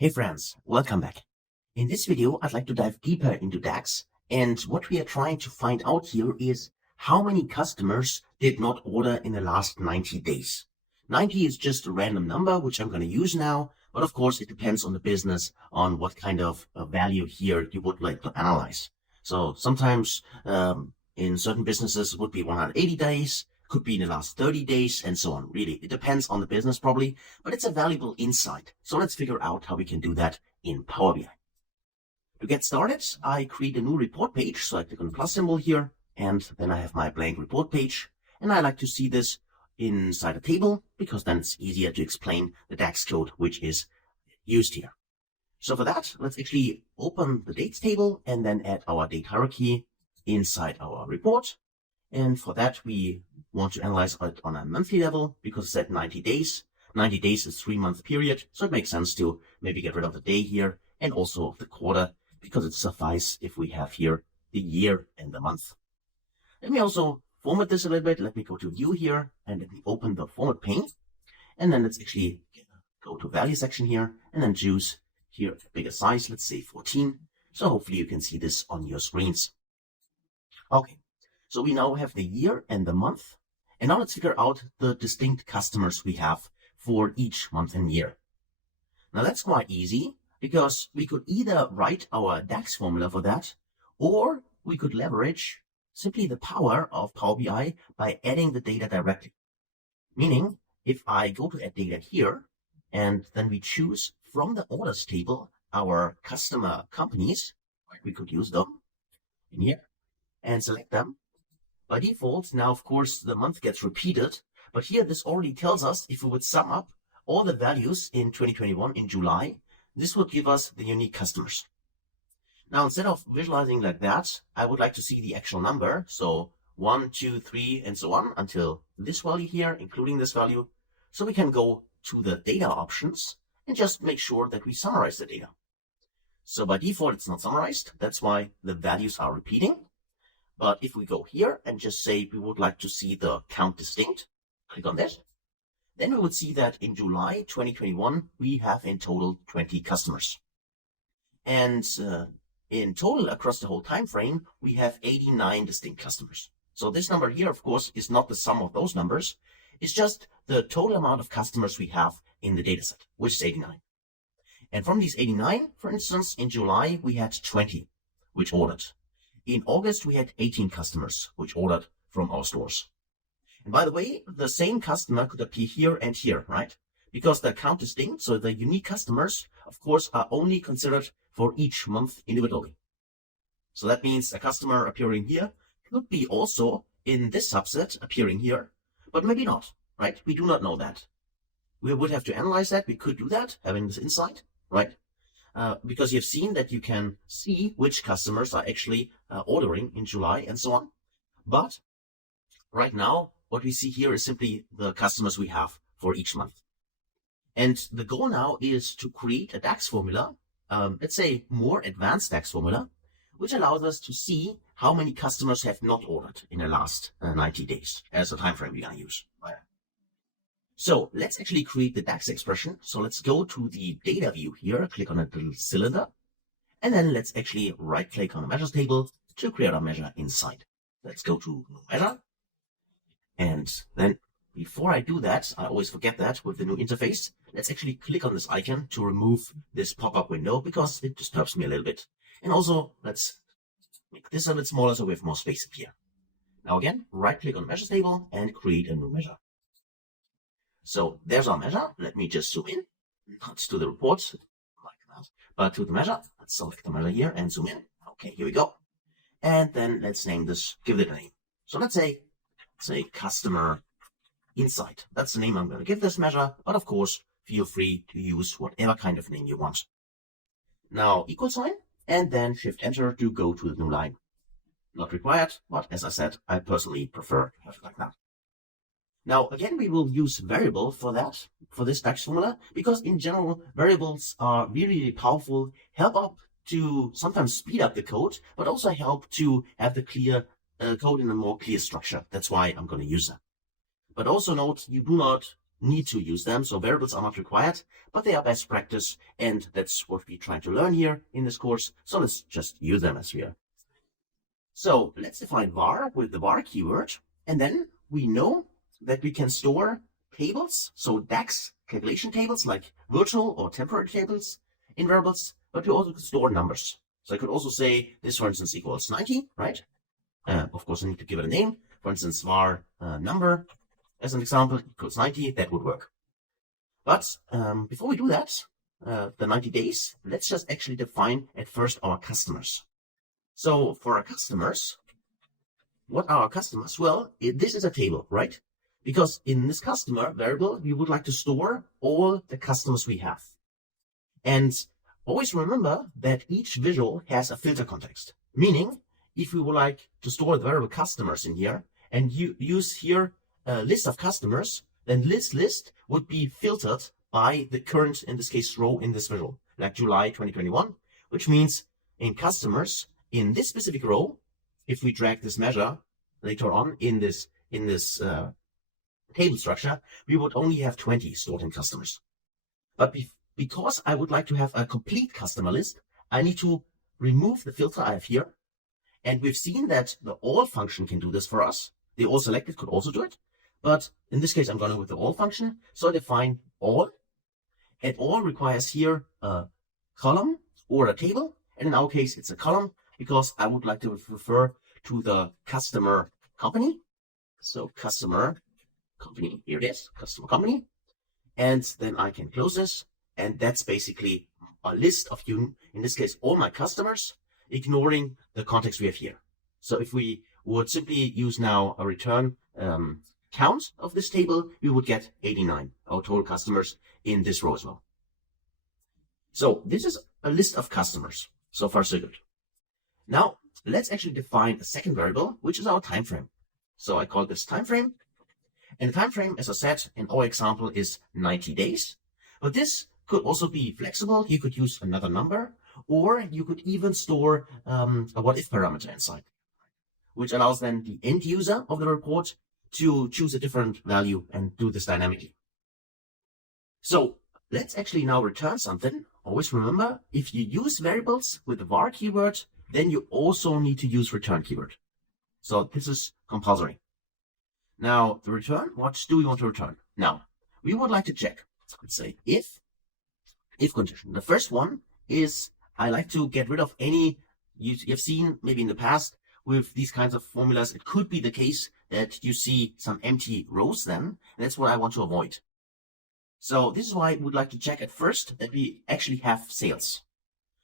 Hey friends, welcome back. In this video, I'd like to dive deeper into DAX, and what we are trying to find out here is how many customers did not order in the last 90 days. 90 is just a random number, which I'm going to use now, but of course it depends on the business, on what kind of value here you would like to analyze. So sometimes in certain businesses it would be 180 days, could be in the last 30 days, and so on. Really, it depends on the business probably, but it's a valuable insight. So let's figure out how we can do that in Power BI. To get started, I create a new report page. So I click on the plus symbol here, and then I have my blank report page. And I like to see this inside a table, because then it's easier to explain the DAX code which is used here. So for that, let's actually open the dates table and then add our date hierarchy inside our report. And for that, we want to analyze it on a monthly level because it's at 90 days. 90 days is 3-month period. So it makes sense to maybe get rid of the day here and also the quarter, because it suffices if we have here the year and the month. Let me also format this a little bit. Let me go to view here and let me open the format pane. And then let's actually go to value section here and then choose here a bigger size. Let's say 14. So hopefully you can see this on your screens. Okay. So we now have the year and the month, and now let's figure out the distinct customers we have for each month and year. Now that's quite easy, because we could either write our DAX formula for that, or we could leverage simply the power of Power BI by adding the data directly. Meaning, if I go to add data here, and then we choose from the orders table our customer companies, we could use them in here and select them. By default, now of course the month gets repeated, but here this already tells us if we would sum up all the values in 2021 in July, this would give us the unique customers. Now instead of visualizing like that, I would like to see the actual number. So 1, 2, 3, and so on until this value here, including this value. So we can go to the data options and just make sure that we summarize the data. So by default, it's not summarized. That's why the values are repeating. But if we go here and just say we would like to see the count distinct, click on this, then we would see that in July 2021, we have in total 20 customers. And in total, across the whole time frame, we have 89 distinct customers. So this number here, of course, is not the sum of those numbers. It's just the total amount of customers we have in the dataset, which is 89. And from these 89, for instance, in July, we had 20 which ordered. In August, we had 18 customers which ordered from our stores. And by the way, the same customer could appear here and here, right? Because the count is distinct, so the unique customers, of course, are only considered for each month individually. So that means a customer appearing here could be also in this subset appearing here, but maybe not, right? We do not know that. We would have to analyze that. We could do that, having this insight, right? Because you've seen that you can see which customers are actually ordering in July and so on. But right now, what we see here is simply the customers we have for each month. And the goal now is to create a DAX formula, let's say more advanced DAX formula, which allows us to see how many customers have not ordered in the last 90 days as a time frame we're going to use. So let's actually create the DAX expression. So let's go to the data view here, click on the little cylinder, and then let's actually right click on the measures table to create a measure inside. Let's go to new measure. And then before I do that, I always forget that with the new interface, let's actually click on this icon to remove this pop-up window because it disturbs me a little bit. And also let's make this a bit smaller so we have more space up here. Now again, right click on the measures table and create a new measure. So there's our measure. Let me just zoom in, not to the report, like that, but to the measure. Let's select the measure here and zoom in. Okay, here we go. And then let's name this, give it a name. So let's say customer insight. That's the name I'm going to give this measure, but of course, feel free to use whatever kind of name you want. Now equal sign, and then shift enter to go to the new line. Not required, but as I said, I personally prefer to have it like that. Now, again, we will use variable for that, for this DAX formula, because in general, variables are really, really powerful, help up to sometimes speed up the code, but also help to have the clear code in a more clear structure. That's why I'm going to use that. But also note, you do not need to use them. So variables are not required, but they are best practice. And that's what we're trying to learn here in this course. So let's just use them as we are. So let's define var with the var keyword. And then we know that we can store tables. So DAX calculation tables like virtual or temporary tables in variables, but we also could store numbers. So I could also say this, for instance, equals 90, right? Of course, I need to give it a name. For instance, var number, as an example, equals 90. That would work. But before we do that, the 90 days, let's just actually define at first our customers. So for our customers, what are our customers? Well, this is a table, right? Because in this customer variable, we would like to store all the customers we have. And always remember that each visual has a filter context, meaning if we would like to store the variable customers in here and you use here a list of customers, then this list would be filtered by the current, in this case, row in this visual, like July 2021, which means in customers in this specific row, if we drag this measure later on in this table structure, we would only have 20 stored in customers. But because I would like to have a complete customer list, I need to remove the filter I have here. And we've seen that the all function can do this for us. The all selected could also do it. But in this case, I'm going with the all function. So I define all. And all requires here a column or a table. And in our case, it's a column because I would like to refer to the customer company. So customer company, here it is, customer company. And then I can close this. And that's basically a list of you, in this case, all my customers, ignoring the context we have here. So if we would simply use now a return count of this table, we would get 89, our total customers in this row as well. So this is a list of customers. So far, so good. Now, let's actually define a second variable, which is our time frame. So I call this time frame. And the time frame, as I said, in our example is 90 days. But this could also be flexible. You could use another number, or you could even store a what-if parameter inside, which allows then the end user of the report to choose a different value and do this dynamically. So let's actually now return something. Always remember, if you use variables with the var keyword, then you also need to use return keyword. So this is compulsory. Now, the return, what do we want to return? Now, we would like to check, let's say, if condition. The first one is I like to get rid of any, you've seen maybe in the past with these kinds of formulas, it could be the case that you see some empty rows then, and that's what I want to avoid. So this is why I would like to check at first that we actually have sales.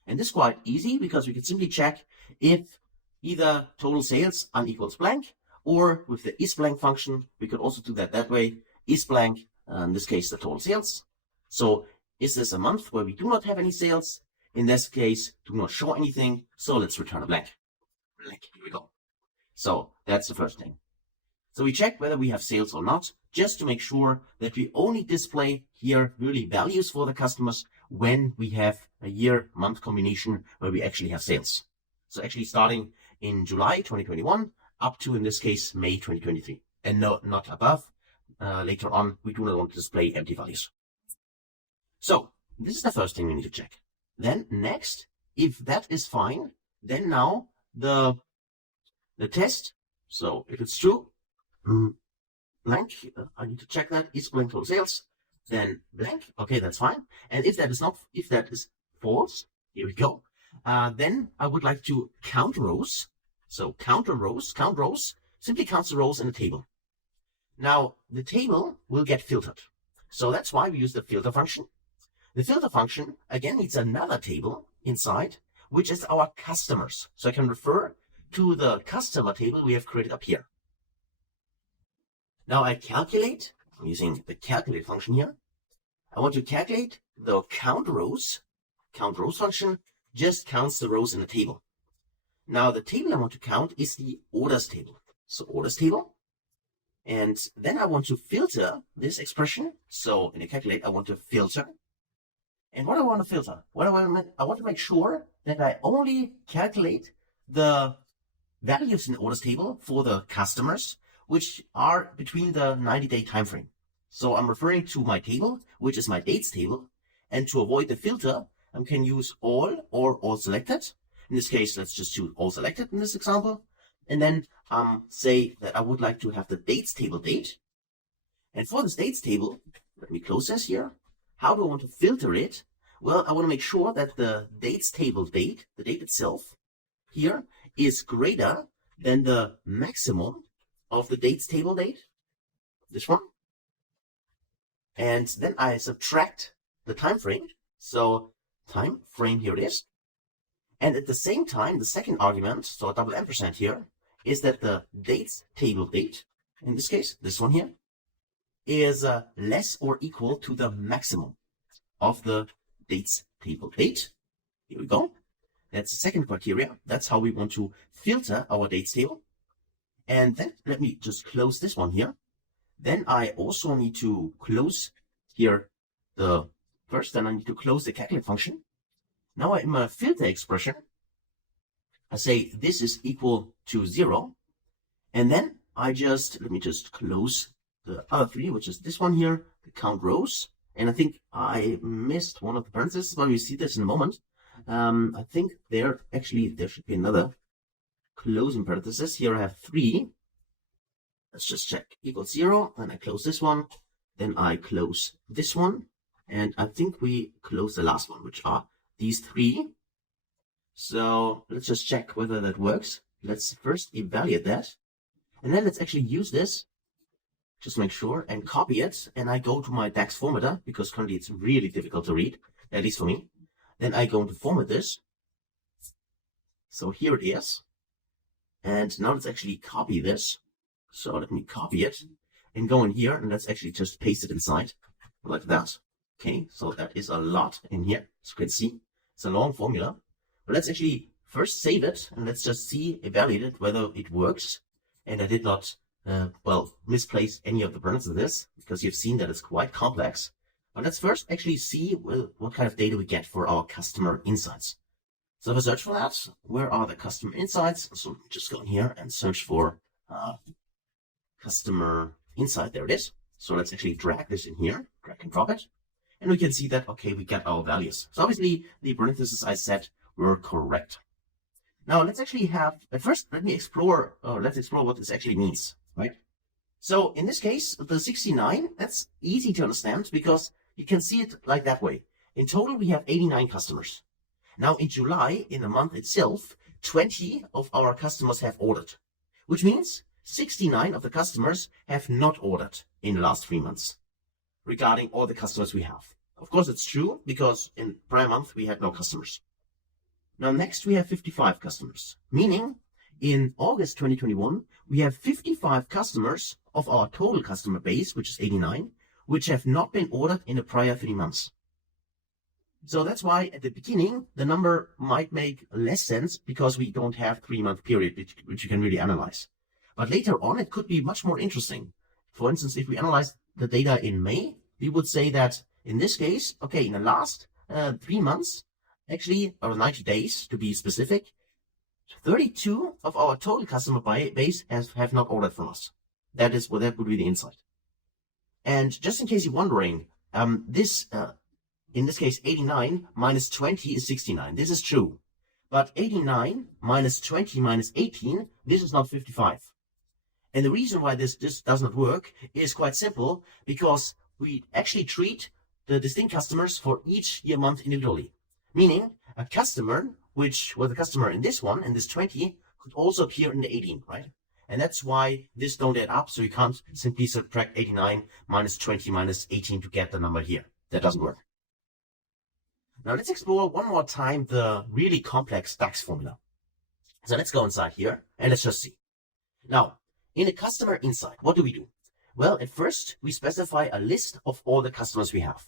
And this is quite easy because we can simply check if either total sales unequals blank, or with the isBlank function, we could also do that way, isBlank, in this case, the total sales. So is this a month where we do not have any sales? In this case, do not show anything. So let's return a blank. Blank, here we go. So that's the first thing. So we check whether we have sales or not, just to make sure that we only display here really values for the customers when we have a year-month combination where we actually have sales. So actually starting in July 2021 up to, in this case, May 2023. And no, not above. Later on, we do not want to display empty values. So this is the first thing we need to check. Then next, if that is fine, then now the test. So if it's true, blank, I need to check that, is blank total sales, then blank, okay, that's fine. And if that is not, if that is false, here we go, then I would like to count rows. So count rows, simply counts the rows in the table. Now the table will get filtered. So that's why we use the filter function. The filter function, again, needs another table inside, which is our customers. So I can refer to the customer table we have created up here. Now I calculate, I'm using the calculate function here. I want to calculate the count rows. Count rows function just counts the rows in the table. Now the table I want to count is the orders table. So orders table. And then I want to filter this expression. So in the calculate, I want to filter. And what do I want to filter? I want to make sure that I only calculate the values in the orders table for the customers, which are between the 90-day time frame. So I'm referring to my table, which is my dates table. And to avoid the filter, I can use all or all selected. In this case, let's just choose all selected in this example. And then say that I would like to have the dates table date. And for this dates table, let me close this here. How do I want to filter it? Well, I want to make sure that the dates table date, the date itself, here is greater than the maximum of the dates table date, this one. And then I subtract the time frame. So time frame, here it is. And at the same time, the second argument, so a double ampersand here, is that the dates table date, in this case, this one here, is less or equal to the maximum of the dates table date. Here we go. That's the second criteria. That's how we want to filter our dates table. And then let me just close this one here. Then I also need to close here the first, then I need to close the calculate function. Now in my filter expression, I say this is equal to 0. And then let me just close the other three, which is this one here, the count rows. And I think I missed one of the parentheses, but we see this in a moment. I think there should be another closing parenthesis. Here I have 3. Let's just check equals 0. Then I close this one. Then I close this one. And I think we close the last one, which are these 3. So let's just check whether that works. Let's first evaluate that. And then let's actually use this, just make sure, and copy it. And I go to my DAX formatter, because currently it's really difficult to read, at least for me. Then I go to format this. So here it is. And now let's actually copy this. So let me copy it and go in here, and let's actually just paste it inside like that. Okay, so that is a lot in here, as you can see. It's a long formula. But let's actually first save it, and let's just evaluate it, whether it works. And I did not, misplace any of the parentheses of this, because you've seen that it's quite complex. But let's first actually see what kind of data we get for our customer insights. So if I search for that, where are the customer insights? So just go in here and search for customer insight. There it is. So let's actually drag this in here, drag and drop it. And we can see that, okay, we get our values. So obviously the parentheses I set were correct. Now let's actually let's explore what this actually means, right? So in this case, the 69, that's easy to understand because you can see it like that way. In total, we have 89 customers. Now in July, in the month itself, 20 of our customers have ordered, which means 69 of the customers have not ordered in the last 3 months regarding all the customers we have. Of course, it's true because in prior month, we had no customers. Now, next we have 55 customers, meaning in August 2021, we have 55 customers of our total customer base, which is 89, which have not been ordered in the prior 3 months. So that's why at the beginning, the number might make less sense because we don't have 3-month period, which you can really analyze. But later on, it could be much more interesting. For instance, if we analyze the data in May, we would say that in this case, okay, in the last 3 months, actually, or 90 days to be specific, 32 of our total customer base have not ordered from us. That would be the insight. And just in case you're wondering, in this case, 89 minus 20 is 69. This is true. But 89 minus 20 minus 18, this is not 55. And the reason why this does not work is quite simple, because we actually treat the distinct customers for each year month individually. Meaning, a customer, which was a customer in this one, in this 20, could also appear in the 18, right? And that's why this don't add up, so you can't simply subtract 89 minus 20 minus 18 to get the number here. That doesn't work. Now let's explore one more time the really complex DAX formula. So let's go inside here, and let's just see. Now, in a customer insight, what do? Well, at first, we specify a list of all the customers we have.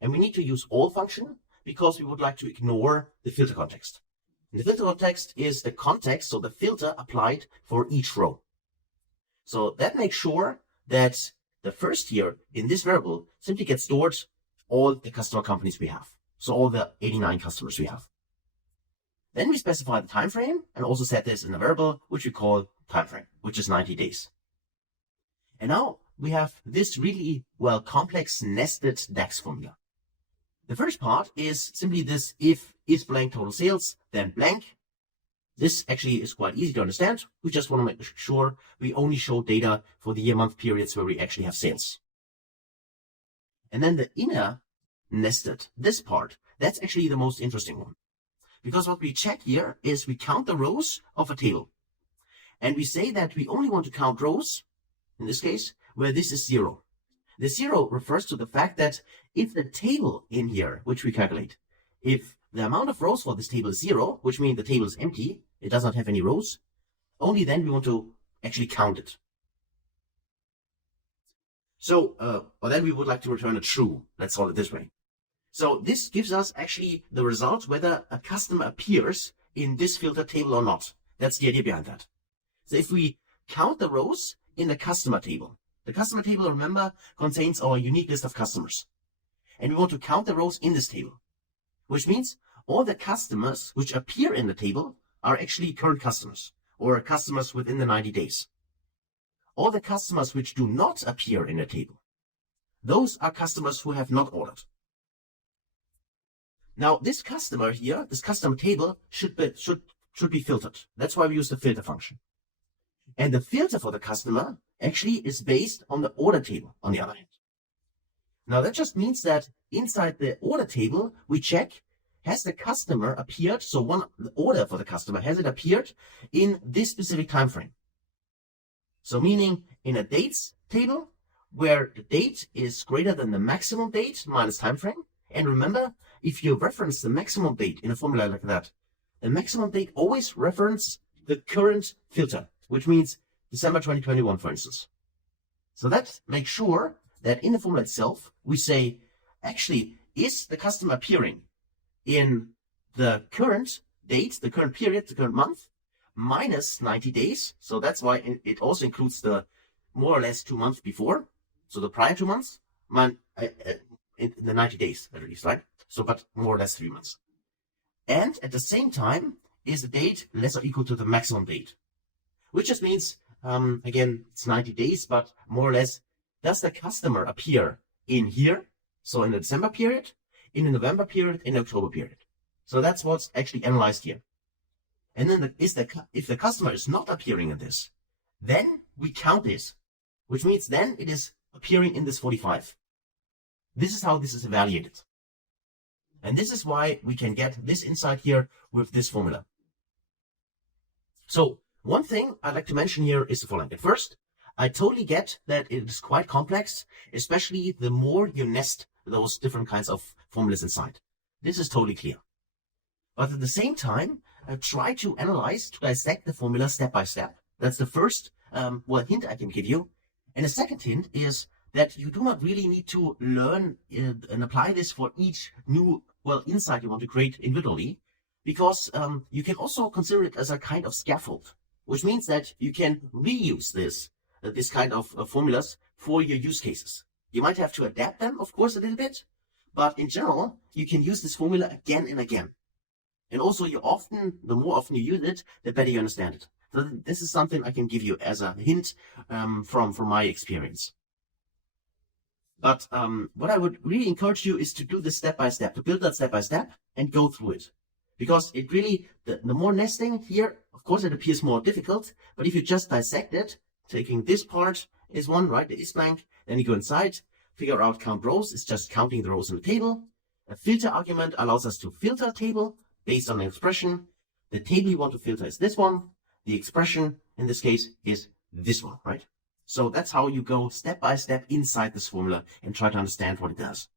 And we need to use all function, because we would like to ignore the filter context. And the filter context is the context, so the filter applied for each row. So that makes sure that the first year in this variable simply gets stored all the customer companies we have. So all the 89 customers we have. Then we specify the time frame and also set this in a variable which we call time frame, which is 90 days. And now we have this really, well, complex nested DAX formula. The first part is simply this: if is blank total sales, then blank. This actually is quite easy to understand. We just want to make sure we only show data for the year-month periods where we actually have sales. And then the inner nested, this part, that's actually the most interesting one. Because what we check here is we count the rows of a table. And we say that we only want to count rows, in this case, where this is 0. The 0 refers to the fact that if the table in here, which we calculate, if the amount of rows for this table is 0, which means the table is empty, it does not have any rows, only then we want to actually count it. So, or then we would like to return a true, let's call it this way. So this gives us actually the result whether a customer appears in this filter table or not. That's the idea behind that. So if we count the rows in the customer table, the customer table, remember, contains our unique list of customers. And we want to count the rows in this table, which means all the customers which appear in the table are actually current customers or customers within the 90 days. All the customers which do not appear in the table, those are customers who have not ordered. Now, this customer here, this customer table should be filtered. That's why we use the filter function. And the filter for the customer actually is based on the order table, on the other hand. Now, that just means that inside the order table, we check, has the customer appeared, so one order for the customer, has it appeared in this specific time frame? So meaning in a dates table, where the date is greater than the maximum date minus time frame. And remember, if you reference the maximum date in a formula like that, the maximum date always references the current filter, which means December 2021, for instance. So that makes sure that in the formula itself, we say, actually, is the customer appearing in the current date, the current period, the current month, minus 90 days. So that's why it also includes the more or less 2 months before. So the prior 2 months, in the 90 days at least, right? So, but more or less 3 months. And at the same time, is the date less or equal to the maximum date? Which just means, again, it's 90 days, but more or less, does the customer appear in here? So in the December period, in the November period, in the October period. So that's what's actually analyzed here. And then if the customer is not appearing in this, then we count this, which means then it is appearing in this 45. This is how this is evaluated. And this is why we can get this insight here with this formula. So one thing I'd like to mention here is the following. At first, I totally get that it is quite complex, especially the more you nest those different kinds of formulas inside. This is totally clear. But at the same time, try to analyze, to dissect the formula step by step. That's the first hint I can give you. And the second hint is that you do not really need to learn and apply this for each new insight you want to create individually, because you can also consider it as a kind of scaffold, which means that you can reuse this kind of formulas for your use cases. You might have to adapt them, of course, a little bit, but in general, you can use this formula again and again. And also, the more often you use it, the better you understand it. So this is something I can give you as a hint from my experience. But what I would really encourage you is to do this step by step, to build that step by step and go through it. Because it really, the more nesting here, of course, it appears more difficult. But if you just dissect it, taking this part is one, right? The is blank. Then you go inside, figure out count rows. It's just counting the rows in the table. A filter argument allows us to filter a table based on an expression. The table you want to filter is this one. The expression, in this case, is this one, right? So that's how you go step by step inside this formula and try to understand what it does.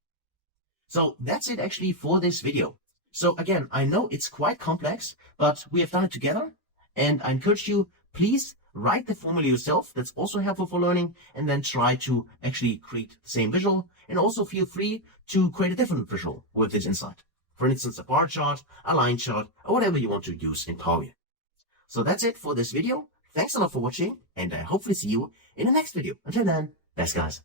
So that's it actually for this video. So again, I know it's quite complex, but we have done it together. And I encourage you, please write the formula yourself. That's also helpful for learning. And then try to actually create the same visual. And also feel free to create a different visual with this insight. For instance, a bar chart, a line chart, or whatever you want to use in Power BI. So that's it for this video. Thanks a lot for watching, and I hopefully see you in the next video. Until then, best guys.